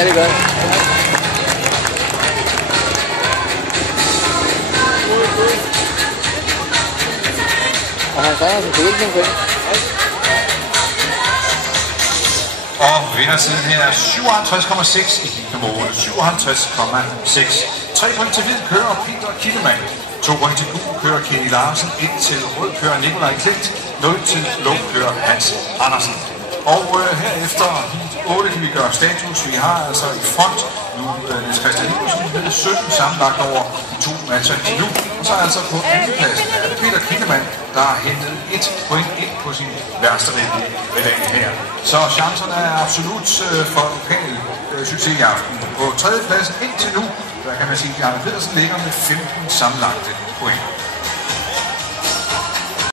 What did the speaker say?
rigtig godt. Og Hans Andersen fik ikke nogen point. Og vindersiden her er 57,6 i nummer 8. 57,6. 3 point til hvid kører Peter Kittelmann. 2 point til gul kører Kenny Larsen. 1 til rød kører Nikolaj Klint. 0 til blå kører Hans Andersen. Og herefter 8 kan vi gøre status. Vi har altså i front nu Niels Christian Nielsen med 17 sammenlagt over de 2 matcher til nu. Og så altså på andenpladsen er det Peter Kittelmann, der har hentet 1 point ind på sin værste rinde med dagen her. Så chancerne er absolut for lokal succes i aften. På tredjepladsen indtil nu, der kan man sige, at Bjarne Pedersen ligger med 15 sammenlagte point.